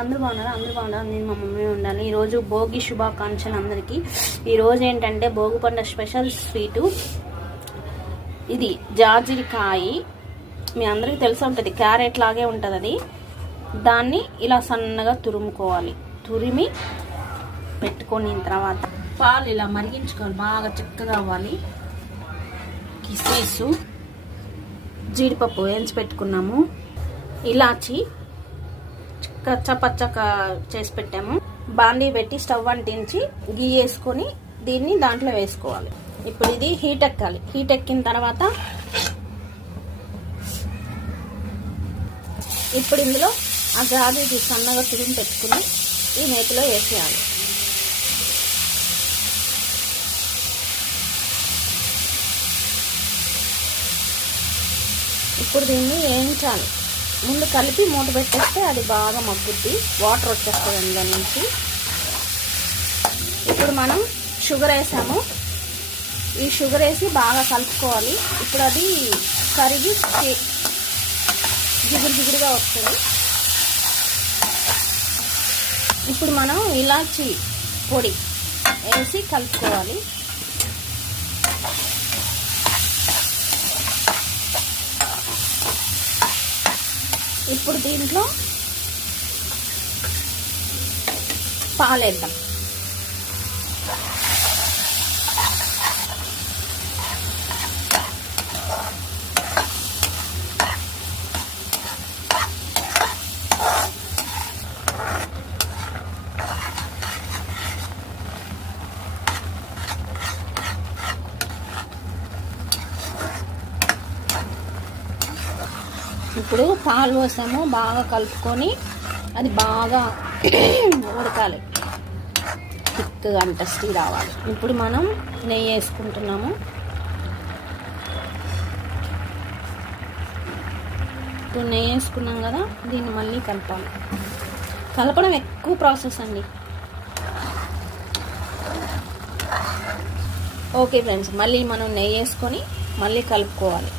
అందరూ బాగున్నారు? అందరూ బాగున్నారు? నేను మా మమ్మీ ఉండాలి. ఈరోజు భోగి శుభాకాంక్షలు అందరికీ. ఈరోజు ఏంటంటే భోగి పండుగ స్పెషల్ స్వీటు. ఇది జాజిరికాయ. మీ అందరికీ తెలిసి ఉంటుంది క్యారెట్ లాగే ఉంటుంది అది. దాన్ని ఇలా సన్నగా తురుముకోవాలి. తురిమి పెట్టుకొని తర్వాత పాలు ఇలా మరిగించుకోవాలి బాగా చక్కగా అవ్వాలి. కిస్మిస్ జీడిపప్పు వేయించి పెట్టుకున్నాము. ఇలాచి పచ్చ పచ్చక చేసి పెట్టాము. బాండీ పెట్టి స్టవ్ అంటించి గీ వేసుకొని దీన్ని దాంట్లో వేసుకోవాలి. ఇప్పుడు ఇది హీట్ ఎక్కాలి. హీట్ ఎక్కిన తర్వాత ఇప్పుడు ఇందులో ఆ జాబీ సన్నగా తురిమి పెట్టుకుని ఈ నేతిలో వేసేయాలి. ఇప్పుడు దీన్ని వేయించాలి. ముందు కలిపి మూట పెట్టేస్తే అది బాగా మగ్గుద్ది. వాటర్ వచ్చేస్తుంది అందులో నుంచి. ఇప్పుడు మనం షుగర్ వేసాము. ఈ షుగర్ వేసి బాగా కలుపుకోవాలి. ఇప్పుడు అది కరిగి జిగురు జిగురుగా వస్తుంది. ఇప్పుడు మనం ఇలాచి పొడి వేసి కలుపుకోవాలి. ఇప్పుడు దీంట్లో పాలేద్దాం. ఇప్పుడు పాలు పోసాము బాగా కలుపుకొని అది బాగా ఉడకాలి. థిక్గా అంటస్టీ రావాలి. ఇప్పుడు మనం నెయ్యి వేసుకుంటున్నాము. ఇప్పుడు నెయ్యి వేసుకున్నాం కదా దీన్ని మళ్ళీ కలపాలి. కలపడం ఎక్కువ ప్రాసెస్ అండి. ఓకే ఫ్రెండ్స్ మళ్ళీ మనం నెయ్యి వేసుకొని మళ్ళీ కలుపుకోవాలి.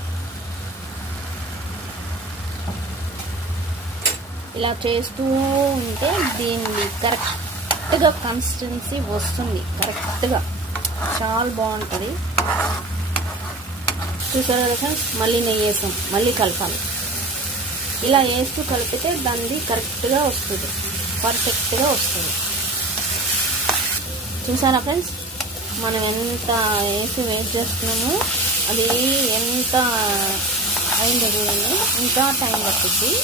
ఇలా చేస్తూ ఉంటే దీన్ని కరెక్ట్గా కన్సిస్టెన్సీ వస్తుంది. కరెక్ట్గా. చాలా బాగుంటుంది. చూసారా ఫ్రెండ్స్? మళ్ళీ నెయ్యి వేసాం. మళ్ళీ కలపాలి. ఇలా వేస్తూ కలిపితే దాన్ని కరెక్ట్గా వస్తుంది. పర్ఫెక్ట్గా వస్తుంది. చూసారా ఫ్రెండ్స్? మనం ఎంత వేసి వెయిట్ చేస్తున్నామో అది ఎంత అయిందో చూడండి. ఇంకా టైం పట్టుద్ది.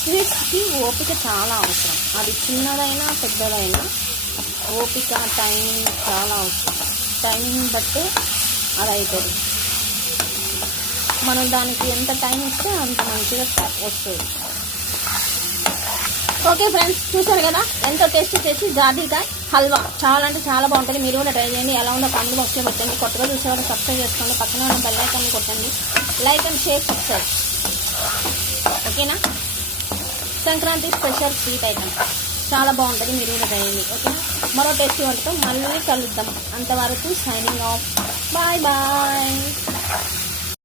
స్వీట్స్కి ఓపిక చాలా అవసరం. అది చిన్నదైనా పెద్దదైనా ఓపిక టైమింగ్ చాలా అవసరం. టైమింగ్ బట్టే అది అవుతుంది మనం దానికి ఎంత టైం ఇస్తే అంత మంచిగా వస్తుంది. ఓకే ఫ్రెండ్స్ చూసారు కదా? ఎంతో టేస్ట్ చేసి జాదీకాయ హల్వా చాలా అంటే చాలా బాగుంటుంది. మీరు కూడా ట్రై చేయండి. ఎలా ఉందో కామెంట్ బాక్స్లో పెట్టండి. కొత్తగా చూసేవారు సబ్స్క్రైబ్ చేసుకోండి. పక్కన ఉన్న బెల్ ఐకాన్ కొట్టండి. లైక్ అండ్ షేర్ సబ్స్క్రైబ్ ఓకేనా? Sankranti special sweet item. చాలా బాగుంటుంది మీరు కూడా చేయండి ఓకేనా? మరో టేస్టీ వంటతో మళ్ళీ కలుద్దాం. అంతవరకు సైనింగ్ ఆఫ్ బాయ్ బాయ్